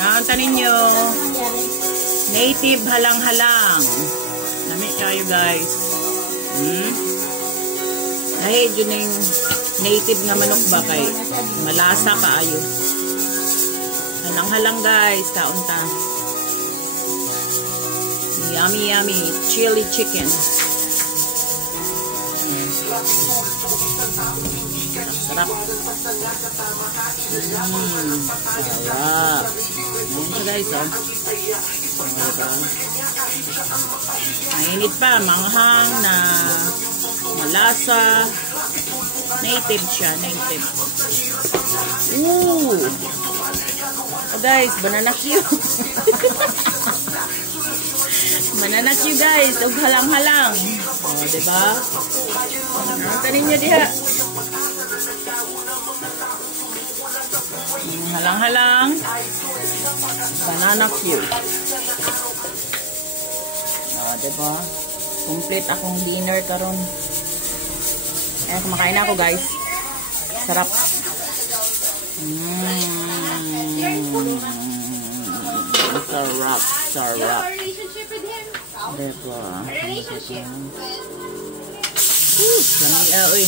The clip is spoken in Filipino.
Nakanta ninyo. Native halang-halang. Lami kayo guys. Ay, yun yung native na manok ba kay malasa kaayo. Halang-halang guys. Kaunta. Yummy, yummy. Chili chicken. Sarap. Sarap. Ayan siya guys, oh. Mainit pa. Manghang na malasa. Native siya. Native. Ooh. Oh, guys, banana cue. Banana cue guys. Ug halang-halang. Oh, diba? Nakarin nyo diha. Halang-halang. Banana cue. Oh, diba? Complete akong dinner karon. Ayan, kumakain ako guys. Sarap. Sarap. Sarap. Diba? Lamig, uy.